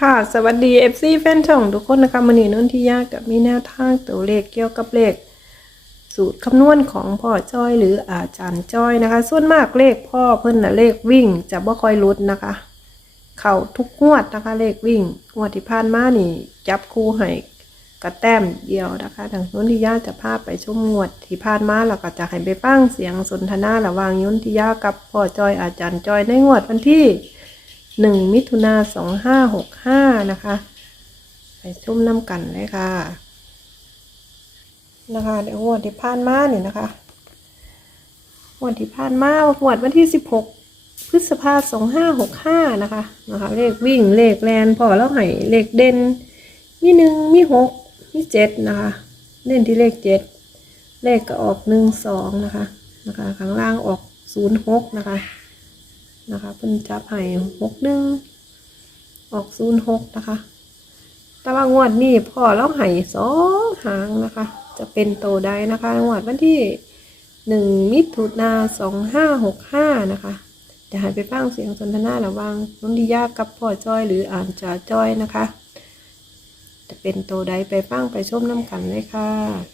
ค่ะสวัสดี FC แฟนช่องทุกคนนะคะมันนี้นนทิยากับมีแนวทางตัวเลขเกี่ยวกับเลข สูตรคำนวณของพ่อจ้อยหรืออาจารย์จ้อยนะคะ ส่วนมากเลขพ่อเพิ่นนะเลขวิ่ง จะบ่ค่อยรุดนะคะ เข้าทุกงวดนะคะ เลขวิ่งงวดที่ผ่านมานี่ จับคู่ให้กระแต้มเดียวนะคะทางนุ่นทิยาจะพาไปชมงวดที่ผ่านมาแล้วก็จะให้ไปฟังเสียงสนทนาระหว่างนุ่นทิยากับพ่อจ้อยอาจารย์จ้อยในงวดวันที่ หนึ่งมิถุนาสองห้าหกห้านะคะไปชมน้ำกันเลยค่ะ นะคะเดี๋ยวงวดที่ผ่านมาเนี่ยนะคะงวดที่ผ่านมางวดวันที่สิบหกพฤษภาสองห้าหกห้านะคะนะคะ เลขวิ่งเลขแลนพอแล้วให้เลขเด่นมีหนึ่งมีหกมีเจ็ดนะคะเด่นที่เลขเจ็ดเลขก็ออกหนึ่งสองนะคะนะคะ ข้างล่างออกศูนย์หกนะคะ นะคะเพิ่นจับให้หกหนึ่งออกศูนย์หกนะคะ แต่ว่างวดนี้พ่อเราให้สองหางนะคะ จะเป็นโตได้นะคะ งวดวันที่หนึ่งมิถุนาสองห้าหกห้านะคะเดี๋ยวให้ไปฟังเสียงสนทนาระหว่างนนทิยากับพ่อจ้อยหรืออ่านจ่าจ้อยนะคะ จะเป็นโตใดไปฟังไปชมน้ำกันเลยค่ะ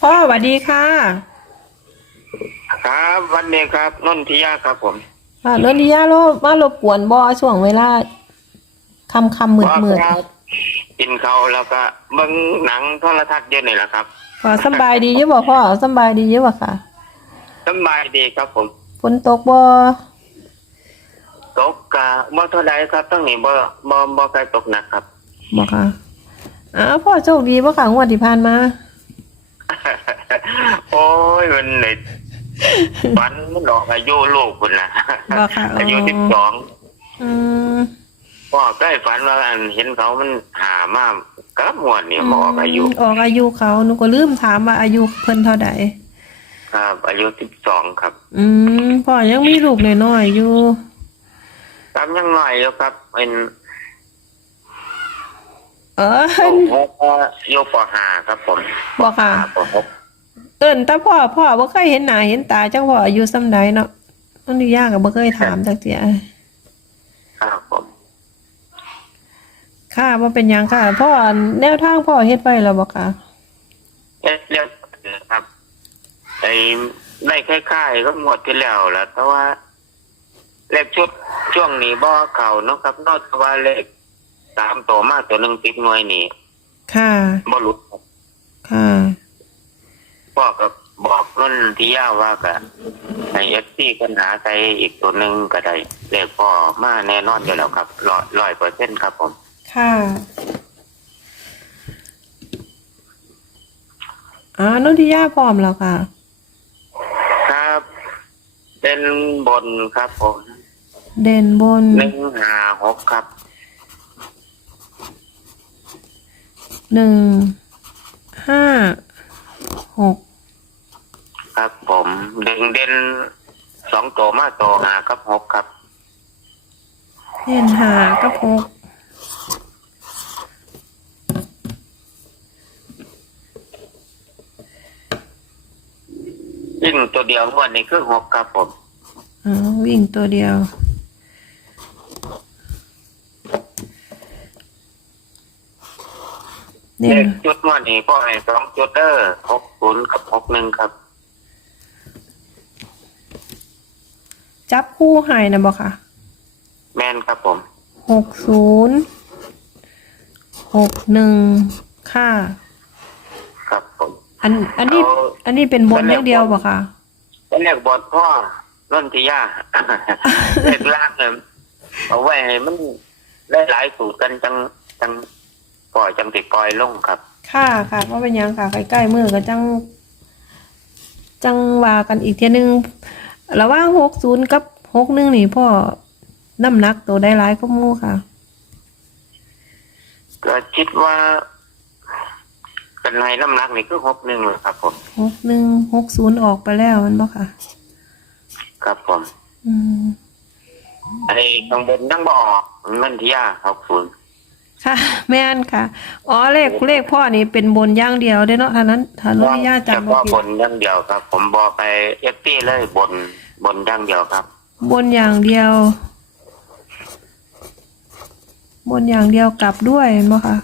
พ่อสวัสดีค่ะครับวันนี้ครับนนทิยาครับผมค่ะนนทิยาโลมารบกวนบอช่วงเวลาคำคำมืดมืดว่าครับกินเขาวแล้วก็เบิ่งหนังโทรทัศน์เยอะนี่แหละครับๆพ่อสำบายดีอยู่บ่พ่อสำบายดีอยู่บ่ค่ะสำบายดีครับผมฝนตกบ่ตกกะบ่เท่าใดครับตั้งนี้บ่บ่บ่เคยตกหนักครับบ่ค่ะอ้าวพ่อโชคดีบ่ค่ะงวดที่ผ่านมา โอ้ยมันเลยฝันมันหลอกอายุลูกคุณนะบ่ค่ะอ๋อออายุสิบสองอืมพ่อใกล้ฝันว่าอันเห็นเขามันหามากกับหมวดนี่บอกอายุ ออกอายุเขาหนูก็ลืมถามว่าอายุเพิ่นเท่าใดครับ อายุสิบสองครับ อืมพ่อยังมีลูกน้อยๆอยู่ตามยังน้อยอยู่ครับเป็น เออโยปห้าครับผมบ่ค่ะห้าปหกเอิ้นแต่พ่อพ่อบ่เคยเห็นหน้าเห็นตาจังพ่ออายุส่ำใดเนาะนนทิยาก็บ่เคยถามจักเที่ยครับผมค่ะว่าเป็นหยังค่ะพ่อแนวทางพ่อเฮ็ดไว้แล้วบ่ค่ะเอ๊ะเรียกครับไอ้ได้คล้ายๆก็หมดที่แล้วแหล้วแต่ว่าเลขชุดช่วงนี้บ่เข่าเนาะครับนอกจากว่าเลข สามตัวมากตัวหนึ่งติดหน่วยนี่ค่ะ บ่หลุดครับค่ะ พ่อก็บอกนั่นที่ย่าว่าก็ให้เอฟซีกันหาใส่อีกตัวหนึ่งก็ได้เลขพ่อมาแน่นอนอยู่แล้วครับร้อยร้อยเปอร์เซ็นต์ครับผม ค่ะอ่านนทิยาพร้อมแล้วค่ะ ครับ เป็นบนครับผม เด่นบนหนึ่งห้าหกครับ หนึ่งห้าหกครับผมดึงเด่นสองตัวมาตัวหาครับหกครับ เด่นหากับหกยิ่งตัวเดียวงวดนี้คือหกครับผม อ๋อวิ่งตัวเดียว เลเด่นขจุดงวดนี้ก็ให้สองจุดเด้อหกศูนย์กับหกหนึ่งครับ จับคู่ใหายนะบ่ค่ะแม่นครับผม หกศูนย์หกหนึ่งค่ะ ครับผมอันอันนี้เอาอันนี้เป็นบนอย่างเดียวบ่ค่ะ เป็นเลขบทพ่อร่นที่ยา เลขลากเนี่ยเอาไว้ให้มันได้หลายสูตรกันจังจัง ปล่อยจังติดปล่อยลงครับ ค่ะค่ะว่าเป็นหยังค่ะใกล้ๆมือก็จัง จังว่ากันอีกเทียหนึงระหว่างหกศูนย์กับหกหนึ่งนี่พ่อน้ำหนักตัวได้ร้ายก็มู่ค่ะ ก็คิดว่าเป็นไรน้ำหนักนี่คือหกหนึ่งเลยครับผมหกหนึ่งหกศูนย์ออกไปแล้วมันบ่ค่ะ ครับผม อืมไอ้ข้างบนตั้งบออกมันที่ยากครับคุณ ค่ะ แม่นค่ะ อ๋อเลขเลขพ่อนี่เป็นบนอย่างเดียวเด้อเนาะท่านั้นถ้านุญาตเฉจำบ่พาะผิบดนอย่างเดียวครับ ผมบอกไปเอฟซีเลยบนบนอย่างเดียวครับ บนอย่างเดียว บนอย่างเดียวกลับด้วยเห็นบ่ค่ะ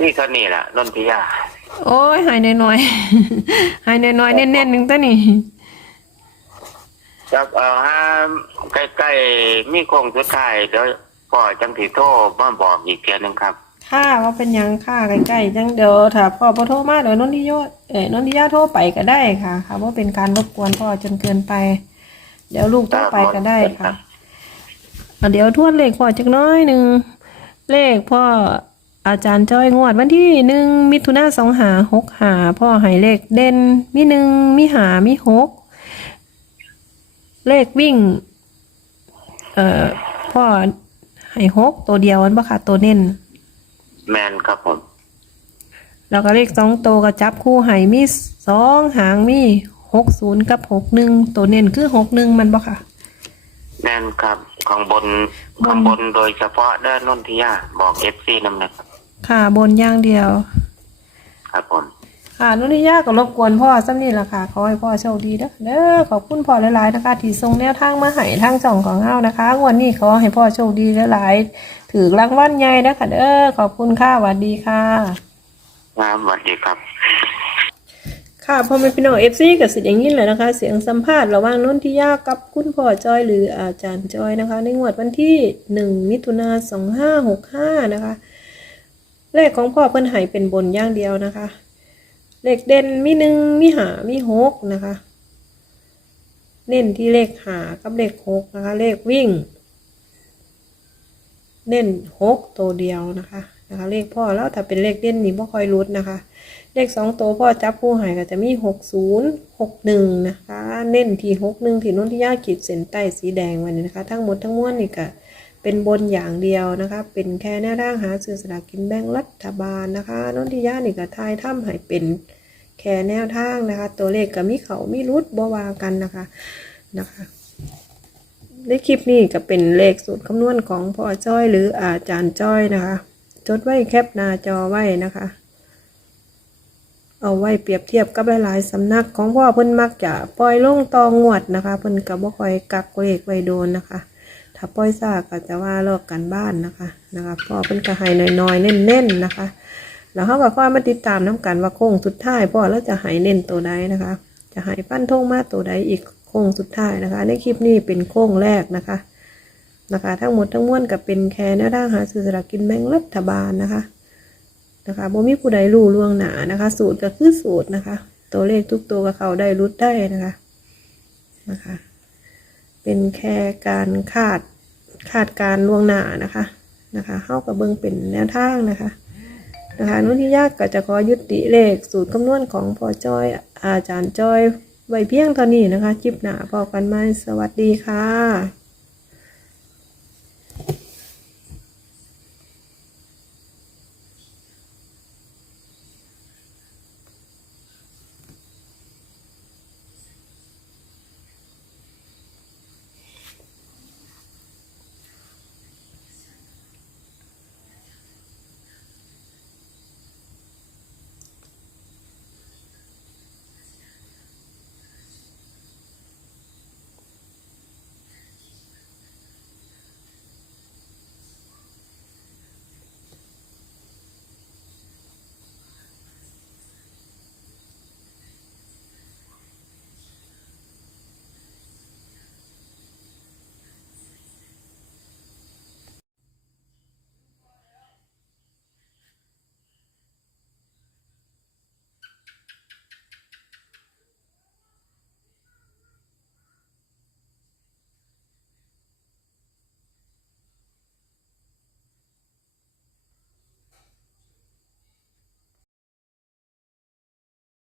นี่เท่านี้แหละนนทิยา โอ้ยหายน้อยๆ หายน้อยๆเน้นๆหนึงตัวนี่ ครับเอ่อห้าใกล้ๆมีโครงสุดท้ายเดี๋ยวพ่อจังสีโทรมาบอกอีกเทียหนึงครับ ค่าว่าเป็นหยังค่าใกล้ๆจังเดี๋ยวถ้าพ่อบ่โทรมาเดี๋ยวนนทิยอดเอ้ยนนทิยาโทรไปก็ได้ค่ะ ค่ะว่าเป็นการรบกวนพ่อจนเกินไป เดี๋ยวลูกโทรไปก็ได้ค่ะอะเดี๋ยวทวนเลขพ่อจักหน้อยหนึ่งเลขพ่ออาจารย์จ้อยงวดวันที่หนึ่งมิถุนาสองหาหกหาพ่อให้เลขเด่นมีหนึ่งมีหามีหก เลขวิ่ง เอ่อพ่อให้หกตัวเดียวอันบ่ค่ะตัวเน้น แมนครับผม แล้วก็เลขสองตัวก็จับคู่ให้มีสองหางมีหกศูนย์กับหกหนึ่งตัวเน้นคือหกหนึ่งมันบ่ค่ะ แมนครับข้างบนบน ข้างบนโดยเฉพาะด้านนนทิยาบอกเอฟซีนำนะครับค่ะบนอย่างเดียว ครับผม ค่ะนุนิยาก็รบกวนพ่อซ้ำนี่แหละค่ะ ขอให้พ่อโชคดีเด้อเด้อขอบคุณพ่อหลายๆนะคะ ที่ส่งแนวทางมาให้ทางช่องของเฮานะคะงวันนี้ขอให้พ่อโชคดีหลายๆถือรางวัลใหญ่นะคะเด้อขอบคุณค่ะสวัสดีค่ะครับสวัสดีครับ ค่ะพ่อแม่พี่น้องเอฟซีกับสิทธิ์อย่างนี้แหละนะคะ เสียงสัมภาษณ์ระหว่างนนทิยากับคุณพ่อจอยหรืออาจารย์จอยนะคะ ในงวดวันที่หนึ่งมิถุนาสองห้าหกห้านะคะเลขของพ่อเพิ่นใหายเป็นบนอย่างเดียวนะคะ เลขเด่นมีหนึ่งมีหามีหกนะคะ เน้นที่เลขหากับเลขหกนะคะ เลขวิ่ง เน้นหกตัวเดียวนะคะนะคะ เลขพ่อแล้วถ้าเป็นเลขเด่นนี่ไม่ค่อยรุดนะคะ เลขสองตัวพ่อจับผู้หายก็จะมีหกศูนย์หกหนึ่งนะคะ เน้นที่หกหนึ่งที่นุ่นที่ย่าขีดเส้นใต้สีแดงไวันนี้นะคะ ทั้งหมดทั้งมวลนี่ก็เป็นบนอย่างเดียวนะคะ เป็นแค่แนวทางหาซื้อสลากกินแบ่งรัฐบาลนะคะนุ่นที่ย่านี่ก็ทายถ้ำให้เป็น แค่แนวทางนะคะ ตัวเลขก็มีเขามีรุดบวากันนะคะนะคะในคลิปนี้ก็เป็นเลขสูตรคำนวณของพ่อจ้อยหรืออาจารย์จ้อยนะคะ จดไว้แคปหน้าจอไว้นะคะ เอาไว้เปรียบเทียบกับหลายๆสำนักของพ่อเพิ่นมักจะปล่อยลงตองวดนะคะ เพิ่นก็บ่คอยกักเลขไว้โดนนะคะ ถ้าปล่อยซากก็จะว่าลอกกันบ้านนะคะนะคะพ่อเพิ่นก็ให้น้อยๆเน้นๆนะคะ แล้วเขาก็ค่อยมาติดตามน้กันว่าโค้งสุดท้ายพ่อแล้วจะให้เน้นตัวใดนะคะ จะให้ปั้นทงมาตัวใดอีกโค้งสุดท้ายนะคะ ในคลิปนี้เป็นโค้งแรกนะคะนะคะ ทั้งหมดทั้งมวลก็เป็นแค่แนวทางหาซื้อสลากกินแบ่งรัฐบาลนะคะนะคะโบมีผู้ใดรู้ล่วงหนานะคะ สูตรก็คือสูตรนะคะ ตัวเลขทุกตัวก็เขาได้รุดได้นะคะนะคะ เป็นแค่การคาดคาดการล่วงหนานะคะนะคะเข้ากับเบิงเป็นแนวทางนะคะ นะคะนุ่นที่ยากก็จะขอยุติเลขสูตรคำนวณของพอจอยอาจารย์จอยไว้เพียงเท่านี้นะคะจิบหนาพอกันไหมสวัสดีค่ะ